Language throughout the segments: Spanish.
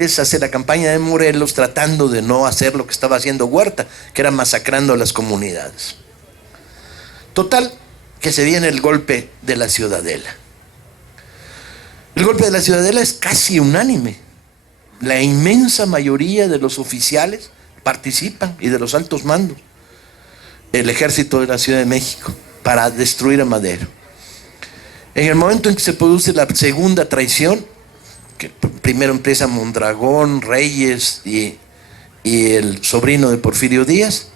hace la campaña de Morelos tratando de no hacer lo que estaba haciendo Huerta, que era masacrando a las comunidades. Total, que se viene el golpe de la Ciudadela. El golpe de la Ciudadela es casi unánime. La inmensa mayoría de los oficiales participan y de los altos mandos. El ejército de la Ciudad de México para destruir a Madero. En el momento en que se produce la segunda traición, que primero empieza Mondragón, Reyes y el sobrino de Porfirio Díaz,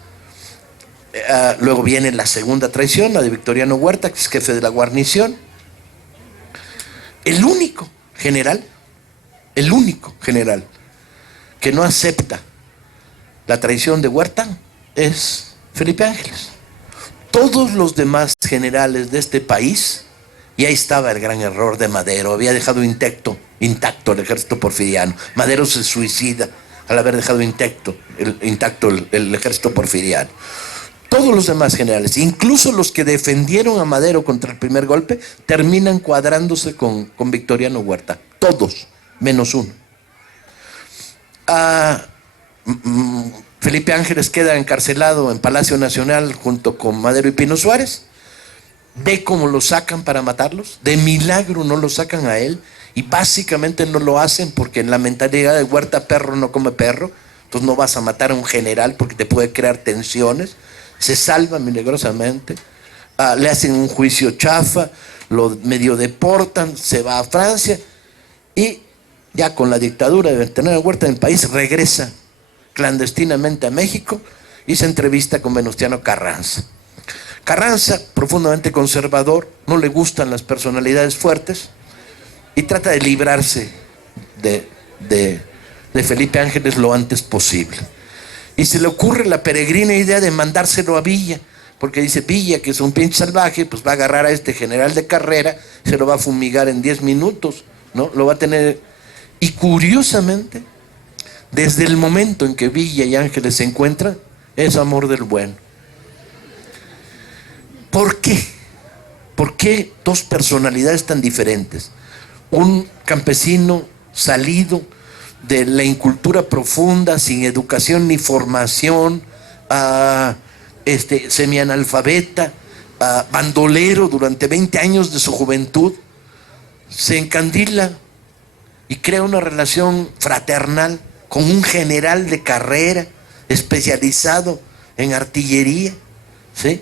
luego viene la segunda traición, la de Victoriano Huerta, que es jefe de la guarnición. El único general que no acepta la traición de Huerta es Felipe Ángeles. Todos los demás generales de este país, y ahí estaba el gran error de Madero, había dejado intacto el ejército porfiriano. Madero se suicida al haber dejado intacto el ejército porfiriano. Todos los demás generales, incluso los que defendieron a Madero contra el primer golpe, terminan cuadrándose con Victoriano Huerta. Todos, menos uno. Felipe Ángeles queda encarcelado en Palacio Nacional junto con Madero y Pino Suárez. Ve cómo lo sacan para matarlos. De milagro no lo sacan a él. Y básicamente no lo hacen porque en la mentalidad de Huerta, perro no come perro. Entonces no vas a matar a un general porque te puede crear tensiones. Se salva milagrosamente. Le hacen un juicio chafa, lo medio deportan, se va a Francia y ya con la dictadura de tener a Huerta en el país, regresa clandestinamente a México y se entrevista con Venustiano Carranza. Carranza, profundamente conservador, no le gustan las personalidades fuertes y trata de librarse de Felipe Ángeles lo antes posible. Y se le ocurre la peregrina idea de mandárselo a Villa, porque dice Villa, que es un pinche salvaje, pues va a agarrar a este general de carrera, se lo va a fumigar en 10 minutos, ¿no? Lo va a tener. Y curiosamente, desde el momento en que Villa y Ángeles se encuentran, es amor del bueno. ¿Por qué? ¿Por qué dos personalidades tan diferentes? Un campesino salido de la incultura profunda, sin educación ni formación, semianalfabeta, bandolero durante 20 años de su juventud, se encandila y crea una relación fraternal con un general de carrera especializado en artillería, ¿sí?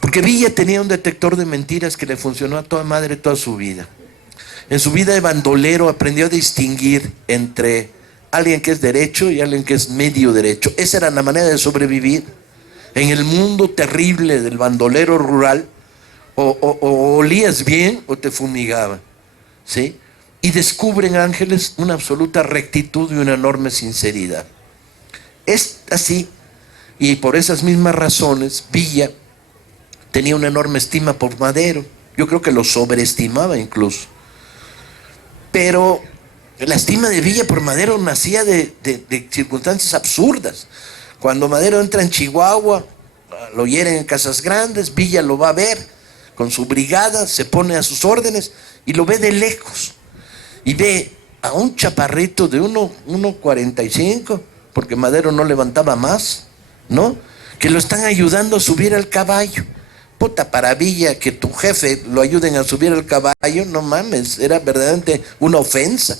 Porque Villa tenía un detector de mentiras que le funcionó a toda madre toda su vida. En su vida de bandolero aprendió a distinguir entre alguien que es derecho y alguien que es medio derecho. Esa era la manera de sobrevivir en el mundo terrible del bandolero rural. O olías bien o te fumigaban, ¿sí? Y descubren Ángeles una absoluta rectitud y una enorme sinceridad. Es así, y por esas mismas razones Villa tenía una enorme estima por Madero. Yo creo que lo sobreestimaba incluso. Pero la estima de Villa por Madero nacía de circunstancias absurdas. Cuando Madero entra en Chihuahua, lo hieren en Casas Grandes, Villa lo va a ver con su brigada, se pone a sus órdenes y lo ve de lejos. Y ve a un chaparrito de 1.45, porque Madero no levantaba más, ¿no? Que lo están ayudando a subir al caballo. Puta, para Villa que tu jefe lo ayuden a subir al caballo, no mames, era verdaderamente una ofensa.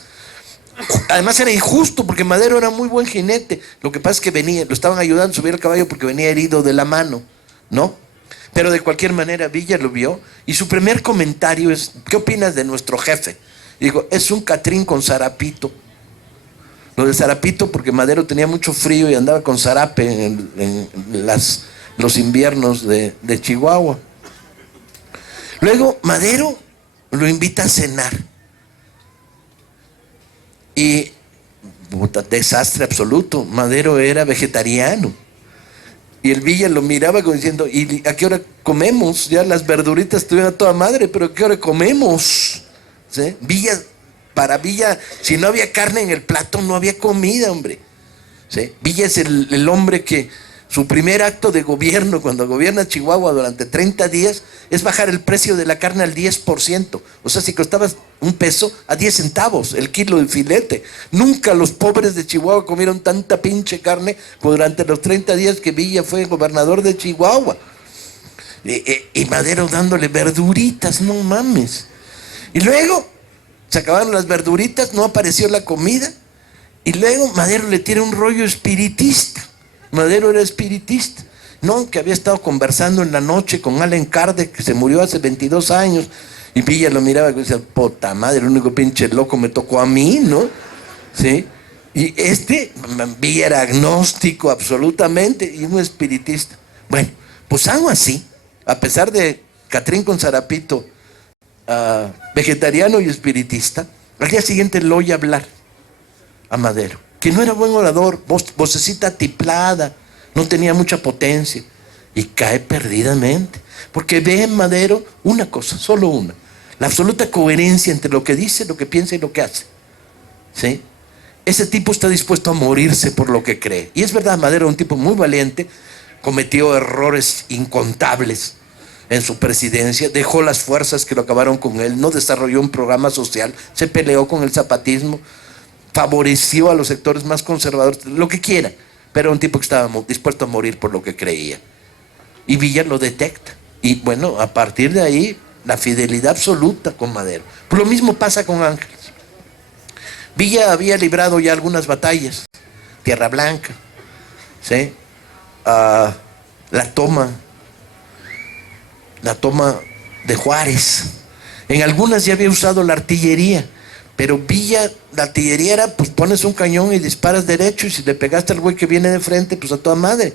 Además era injusto porque Madero era muy buen jinete. Lo que pasa es que lo estaban ayudando a subir al caballo porque venía herido de la mano, ¿no? Pero de cualquier manera Villa lo vio y su primer comentario es: ¿qué opinas de nuestro jefe? Y dijo: es un catrín con zarapito. Lo de zarapito porque Madero tenía mucho frío y andaba con zarape en los inviernos de Chihuahua. Luego Madero lo invita a cenar y puta, desastre absoluto. Madero era vegetariano y el Villa lo miraba como diciendo: ¿y a qué hora comemos? Ya las verduritas estuvieron a toda madre, pero ¿a qué hora comemos? ¿Sí? Para Villa, si no había carne en el plato, no había comida, hombre. ¿Sí? Villa es el hombre que Su primer acto de gobierno, cuando gobierna Chihuahua durante 30 días, es bajar el precio de la carne al 10%. O sea, si costaba un peso, a 10 centavos el kilo de filete. Nunca los pobres de Chihuahua comieron tanta pinche carne como durante los 30 días que Villa fue gobernador de Chihuahua. Y Madero dándole verduritas, no mames. Y luego se acabaron las verduritas, no apareció la comida. Y luego Madero le tiene un rollo espiritista. Madero era espiritista, no, que había estado conversando en la noche con Allen Kardec, que se murió hace 22 años, y Villa lo miraba y decía, puta madre, el único pinche loco me tocó a mí, ¿no? ¿Sí? Y Villa era agnóstico absolutamente, y un espiritista. Bueno, pues algo así, a pesar de Catrín con Sarapito, vegetariano y espiritista, al día siguiente lo oye hablar a Madero, que no era buen orador, vocecita tiplada, no tenía mucha potencia, y cae perdidamente, porque ve en Madero una cosa, solo una, la absoluta coherencia entre lo que dice, lo que piensa y lo que hace. ¿Sí? Ese tipo está dispuesto a morirse por lo que cree, y es verdad, Madero era un tipo muy valiente, cometió errores incontables en su presidencia, dejó las fuerzas que lo acabaron con él, no desarrolló un programa social, se peleó con el zapatismo, favoreció a los sectores más conservadores, lo que quiera, pero un tipo que estaba dispuesto a morir por lo que creía. Y Villa lo detecta. Y bueno, a partir de ahí, la fidelidad absoluta con Madero. Pues lo mismo pasa con Ángeles. Villa había librado ya algunas batallas. Tierra Blanca, ¿sí? La toma de Juárez. En algunas ya había usado la artillería. Pero Villa, la artillería era, pues pones un cañón y disparas derecho, y si le pegaste al güey que viene de frente, pues a toda madre.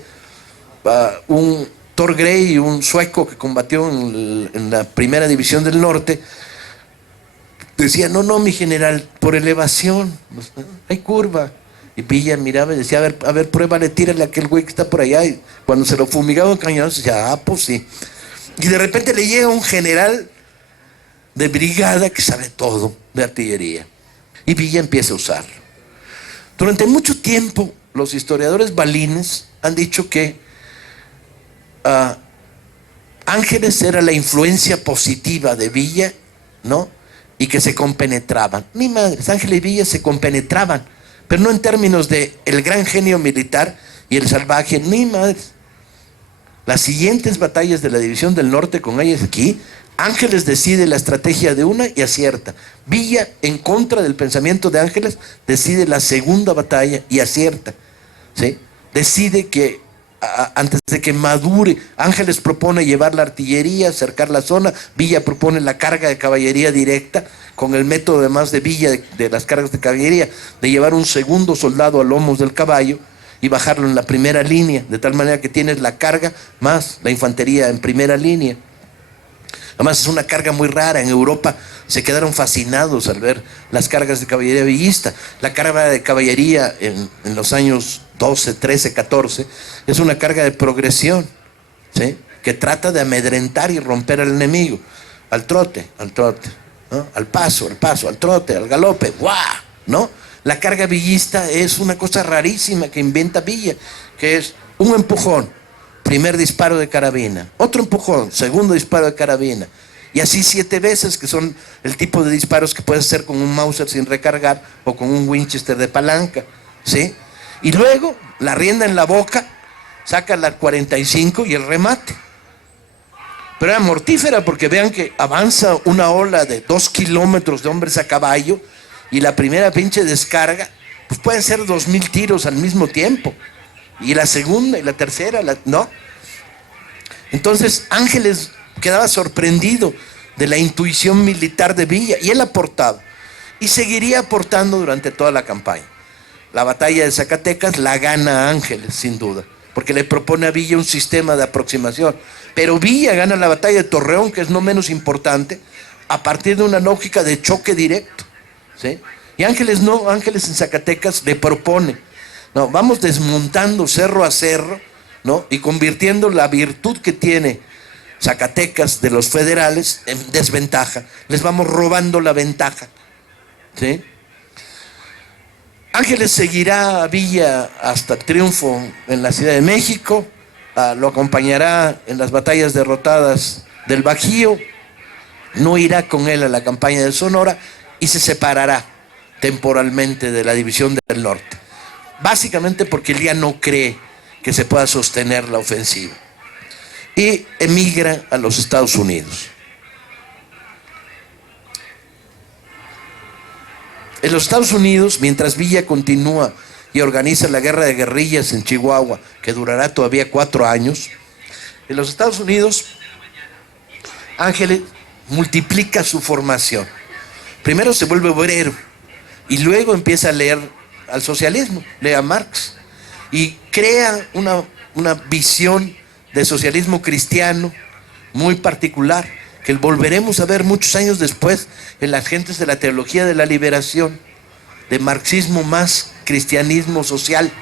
Un Thor Grey, un sueco que combatió en la primera división del norte, decía, no, mi general, por elevación, pues, hay curva. Y Villa miraba y decía, a ver, pruébale, tírale a aquel güey que está por allá. Y cuando se lo fumigaba un cañón, decía, pues sí. Y de repente le llega un general de brigada que sabe todo de artillería, y Villa empieza a usarlo. Durante mucho tiempo los historiadores balines han dicho que Ángeles era la influencia positiva de Villa, ¿no? Y que se compenetraban. Ni madres, Ángeles y Villa se compenetraban, pero no en términos de el gran genio militar y el salvaje, ni madres. Las siguientes batallas de la División del Norte con ellos aquí, Ángeles decide la estrategia de una y acierta. Villa, en contra del pensamiento de Ángeles, decide la segunda batalla y acierta. ¿Sí? Decide que antes de que madure, Ángeles propone llevar la artillería, cercar la zona, Villa propone la carga de caballería directa, con el método además de Villa de las cargas de caballería, de llevar un segundo soldado a lomos del caballo y bajarlo en la primera línea, de tal manera que tienes la carga más la infantería en primera línea. Además es una carga muy rara. En Europa se quedaron fascinados al ver las cargas de caballería villista. La carga de caballería en los años 12, 13, 14 es una carga de progresión, ¿sí? Que trata de amedrentar y romper al enemigo. Al trote, ¿no? Al paso, al trote, al galope, ¡guau! ¿No? La carga villista es una cosa rarísima que inventa Villa, que es un empujón, primer disparo de carabina, otro empujón, segundo disparo de carabina, y así 7 veces, que son el tipo de disparos que puedes hacer con un Mauser sin recargar o con un Winchester de palanca, ¿sí? Y luego la rienda en la boca, saca la 45 y el remate. Pero era mortífera, porque vean que avanza una ola de 2 kilómetros de hombres a caballo, y la primera pinche descarga, pues pueden ser 2000 tiros al mismo tiempo. Y la segunda y la tercera, ¿no? Entonces Ángeles quedaba sorprendido de la intuición militar de Villa, y él aportaba, y seguiría aportando durante toda la campaña. La batalla de Zacatecas la gana Ángeles, sin duda, porque le propone a Villa un sistema de aproximación. Pero Villa gana la batalla de Torreón, que es no menos importante, a partir de una lógica de choque directo, ¿sí? Y Ángeles no, Ángeles en Zacatecas le propone, no, vamos desmontando cerro a cerro, ¿no? Y convirtiendo la virtud que tiene Zacatecas de los federales en desventaja. Les vamos robando la ventaja, ¿sí? Ángeles seguirá a Villa hasta el triunfo en la Ciudad de México, lo acompañará en las batallas derrotadas del Bajío, no irá con él a la campaña de Sonora y se separará temporalmente de la División del Norte. Básicamente porque él ya no cree que se pueda sostener la ofensiva. Y emigra a los Estados Unidos. En los Estados Unidos, mientras Villa continúa y organiza la guerra de guerrillas en Chihuahua, que durará todavía 4 años, en los Estados Unidos, Ángeles multiplica su formación. Primero se vuelve obrero y luego empieza a leer al socialismo, lee a Marx y crea una visión de socialismo cristiano muy particular, que volveremos a ver muchos años después en las gentes de la teología de la liberación, de marxismo más cristianismo social,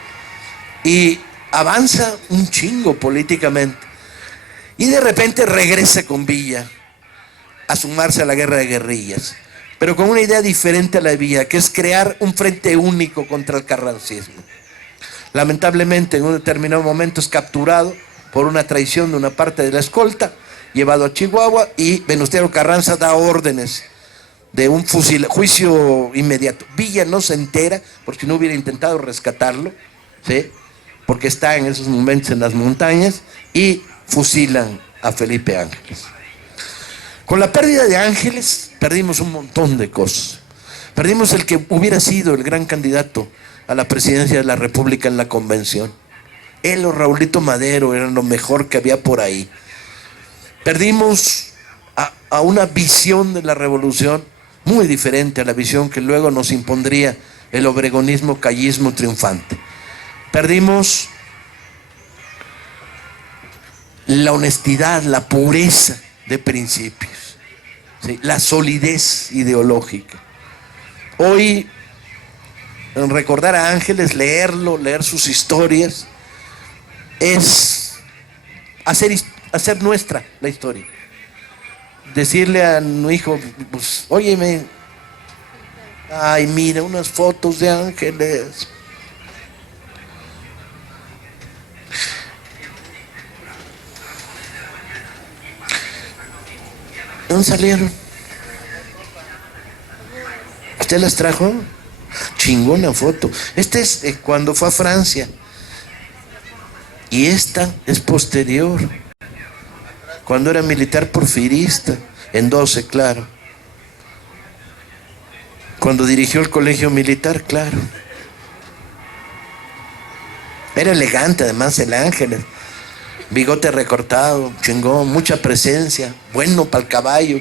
y avanza un chingo políticamente. Y de repente regresa con Villa a sumarse a la guerra de guerrillas, pero con una idea diferente a la de Villa, que es crear un frente único contra el carrancismo. Lamentablemente, en un determinado momento es capturado por una traición de una parte de la escolta, llevado a Chihuahua, y Venustiano Carranza da órdenes de un juicio inmediato. Villa no se entera, porque no hubiera intentado rescatarlo, ¿sí? Porque está en esos momentos en las montañas, y fusilan a Felipe Ángeles. Con la pérdida de Ángeles perdimos un montón de cosas. Perdimos el que hubiera sido el gran candidato a la presidencia de la República en la convención. Él o Raulito Madero eran lo mejor que había por ahí. Perdimos a una visión de la revolución muy diferente a la visión que luego nos impondría el obregonismo callismo triunfante. Perdimos la honestidad, la pureza de principios, ¿sí? La solidez ideológica. Hoy, recordar a Ángeles, leerlo, leer sus historias, es hacer nuestra la historia. Decirle a mi hijo, pues, óyeme, ay, mira, unas fotos de Ángeles. ¿Dónde salieron? ¿Usted las trajo? Chingona foto. Esta es cuando fue a Francia. Y esta es posterior. Cuando era militar porfirista. En 12, claro. Cuando dirigió el colegio militar, claro. Era elegante además el Ángeles. Bigote recortado, chingón, mucha presencia, bueno para el caballo.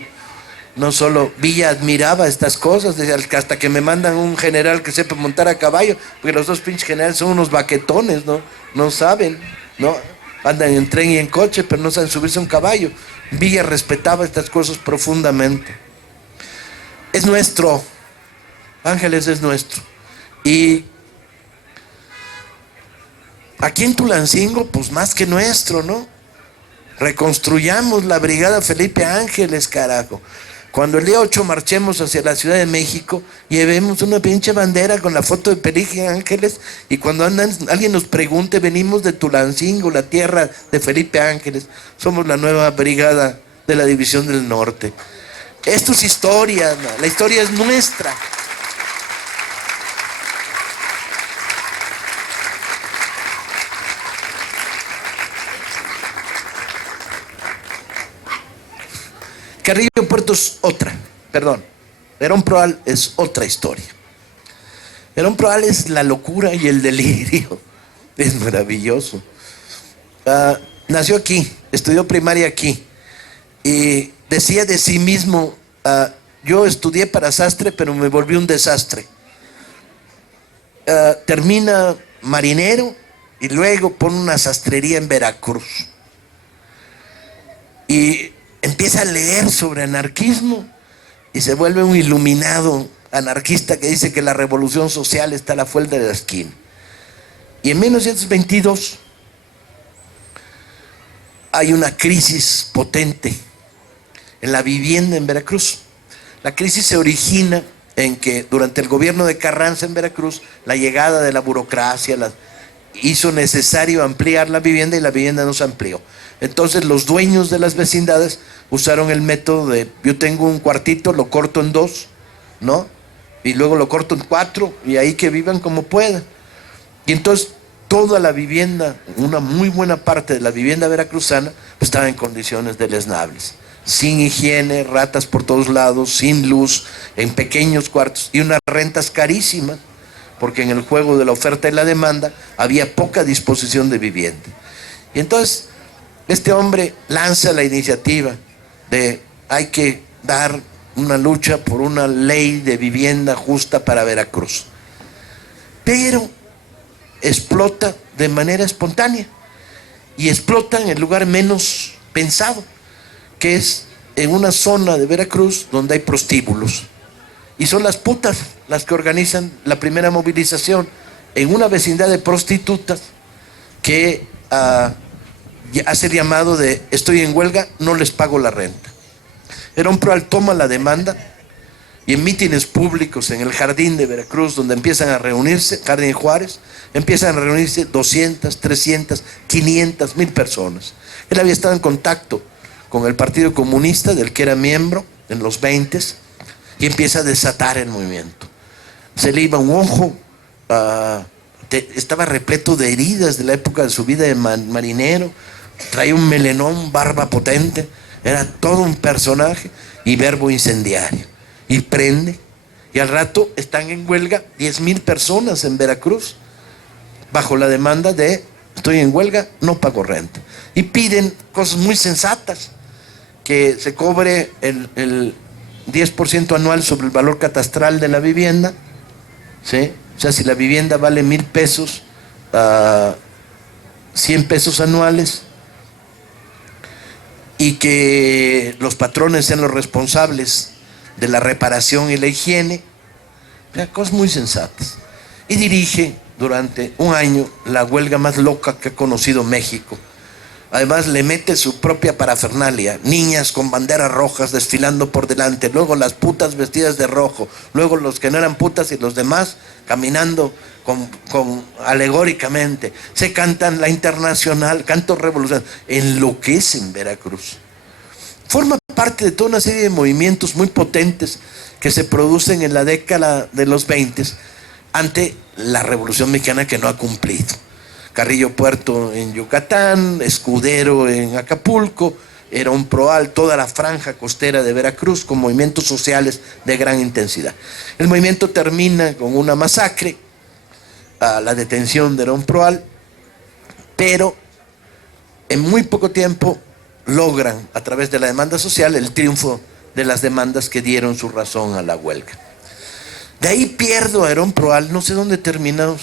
No solo Villa admiraba estas cosas, hasta que me mandan un general que sepa montar a caballo, porque los dos pinches generales son unos baquetones, ¿no? No saben, ¿no? Andan en tren y en coche, pero no saben subirse a un caballo. Villa respetaba estas cosas profundamente. Es nuestro, Ángeles es nuestro. Y aquí en Tulancingo, pues más que nuestro, ¿no? Reconstruyamos la brigada Felipe Ángeles, carajo. Cuando el día 8 marchemos hacia la Ciudad de México, llevemos una pinche bandera con la foto de Felipe Ángeles, y cuando alguien nos pregunte, venimos de Tulancingo, la tierra de Felipe Ángeles, somos la nueva brigada de la División del Norte. Esto es historia, ¿no? La historia es nuestra. Carrillo Puerto es otra, perdón, Herón Proal es otra historia. Herón Proal es la locura y el delirio, es maravilloso. Nació aquí, estudió primaria aquí, y decía de sí mismo, yo estudié para sastre, pero me volví un desastre. Termina marinero y luego pone una sastrería en Veracruz. Y empieza a leer sobre anarquismo y se vuelve un iluminado anarquista que dice que la revolución social está a la vuelta de la esquina. Y en 1922 hay una crisis potente en la vivienda en Veracruz. La crisis se origina en que durante el gobierno de Carranza en Veracruz, la llegada de la burocracia hizo necesario ampliar la vivienda y la vivienda no se amplió. Entonces los dueños de las vecindades usaron el método de: yo tengo un cuartito, lo corto en 2, ¿no? Y luego lo corto en 4 y ahí que vivan como puedan. Y entonces toda la vivienda, una muy buena parte de la vivienda veracruzana, pues, estaba en condiciones deleznables, sin higiene, ratas por todos lados, sin luz, en pequeños cuartos y unas rentas carísimas, porque en el juego de la oferta y la demanda había poca disposición de vivienda. Y entonces este hombre lanza la iniciativa de: hay que dar una lucha por una ley de vivienda justa para Veracruz. Pero explota de manera espontánea y explota en el lugar menos pensado, que es en una zona de Veracruz donde hay prostíbulos. Y son las putas las que organizan la primera movilización en una vecindad de prostitutas que hace el llamado de: estoy en huelga, no les pago la renta. Herón Proal toma la demanda y en mítines públicos en el Jardín de Veracruz, donde empiezan a reunirse, Jardín Juárez, empiezan a reunirse 200, 300, 500, 1000 personas. Él había estado en contacto con el Partido Comunista, del que era miembro en los 20s, y empieza a desatar el movimiento. Se le iba un ojo, estaba repleto de heridas de la época de su vida de marinero, traía un melenón, barba potente, era todo un personaje y verbo incendiario. Y prende, y al rato están en huelga 10,000 personas en Veracruz, bajo la demanda de: estoy en huelga, no pago renta. Y piden cosas muy sensatas: que se cobre el 10% anual sobre el valor catastral de la vivienda, ¿sí? O sea, si la vivienda vale 1,000 pesos, 100 pesos anuales, y que los patrones sean los responsables de la reparación y la higiene. O sea, cosas muy sensatas. Y dirige durante un año la huelga más loca que ha conocido México. Además le mete su propia parafernalia: niñas con banderas rojas desfilando por delante, luego las putas vestidas de rojo, luego los que no eran putas y los demás caminando alegóricamente. Se cantan la Internacional, cantos revolucionarios. Enloquece en Veracruz. Forma parte de toda una serie de movimientos muy potentes que se producen en la década de los 20 ante la Revolución Mexicana, que no ha cumplido. Carrillo Puerto en Yucatán, Escudero en Acapulco, Herón Proal, toda la franja costera de Veracruz, con movimientos sociales de gran intensidad. El movimiento termina con una masacre, la detención de Herón Proal, pero en muy poco tiempo logran, a través de la demanda social, el triunfo de las demandas que dieron su razón a la huelga. De ahí pierdo a Herón Proal, no sé dónde terminamos,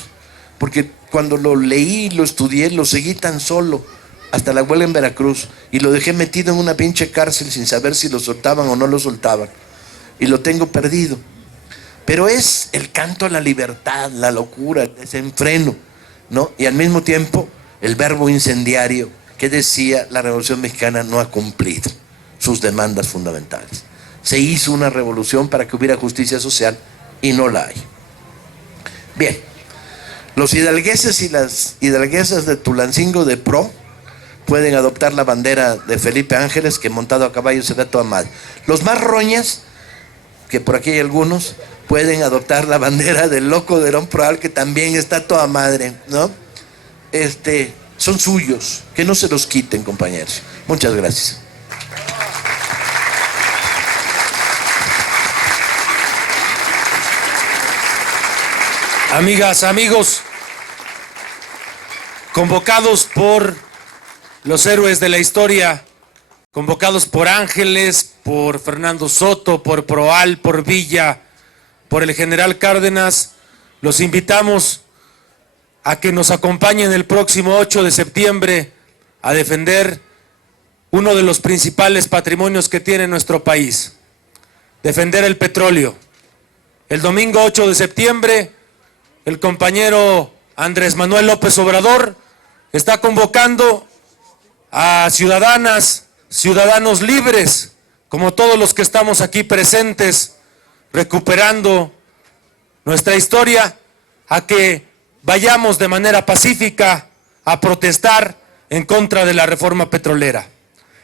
porque cuando lo leí, lo estudié, lo seguí tan solo hasta la huelga en Veracruz, y lo dejé metido en una pinche cárcel sin saber si lo soltaban o no lo soltaban, y lo tengo perdido. Pero es el canto a la libertad, la locura, el desenfreno, ¿no? Y al mismo tiempo el verbo incendiario que decía: la Revolución Mexicana no ha cumplido sus demandas fundamentales. Se hizo una revolución para que hubiera justicia social y no la hay. Bien, los hidalgueses y las hidalguesas de Tulancingo de Pro pueden adoptar la bandera de Felipe Ángeles, que montado a caballo se ve a toda madre. Los más roñas, que por aquí hay algunos, pueden adoptar la bandera del loco de Herón Proal, que también está a toda madre, ¿no? Son suyos, que no se los quiten, compañeros. Muchas gracias. Amigas, amigos, convocados por los héroes de la historia, convocados por Ángeles, por Fernando Soto, por Proal, por Villa, por el general Cárdenas, los invitamos a que nos acompañen el próximo 8 de septiembre a defender uno de los principales patrimonios que tiene nuestro país: defender el petróleo. El domingo 8 de septiembre, el compañero Andrés Manuel López Obrador está convocando a ciudadanas, ciudadanos libres, como todos los que estamos aquí presentes, recuperando nuestra historia, a que vayamos de manera pacífica a protestar en contra de la reforma petrolera.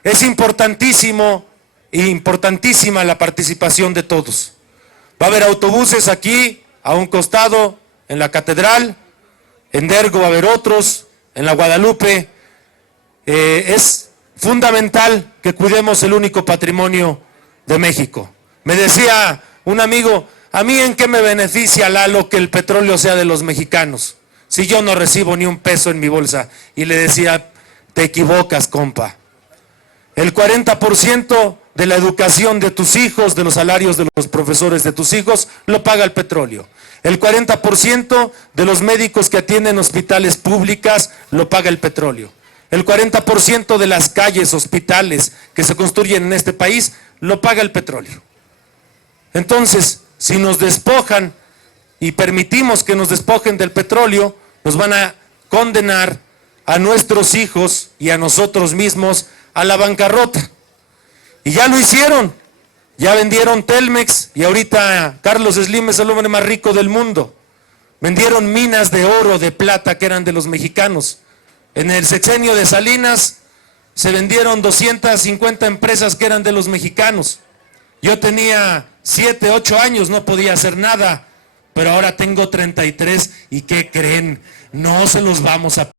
Es importantísimo e importantísima la participación de todos. Va a haber autobuses aquí, a un costado, en la Catedral, en Dergo va a haber otros, en la Guadalupe. Es fundamental que cuidemos el único patrimonio de México. Me decía un amigo, ¿a mí en qué me beneficia, Lalo, que el petróleo sea de los mexicanos? Si yo no recibo ni un peso en mi bolsa. Y le decía, te equivocas, compa. El 40% de la educación de tus hijos, de los salarios de los profesores de tus hijos, lo paga el petróleo. El 40% de los médicos que atienden hospitales públicas, lo paga el petróleo. El 40% de las calles, hospitales que se construyen en este país, lo paga el petróleo. Entonces, si nos despojan y permitimos que nos despojen del petróleo, nos van a condenar a nuestros hijos y a nosotros mismos a la bancarrota. Y ya lo hicieron. Ya vendieron Telmex y ahorita Carlos Slim es el hombre más rico del mundo. Vendieron minas de oro, de plata que eran de los mexicanos. En el sexenio de Salinas se vendieron 250 empresas que eran de los mexicanos. Yo tenía 7, 8 años, no podía hacer nada, pero ahora tengo 33 y ¿qué creen? No se los vamos a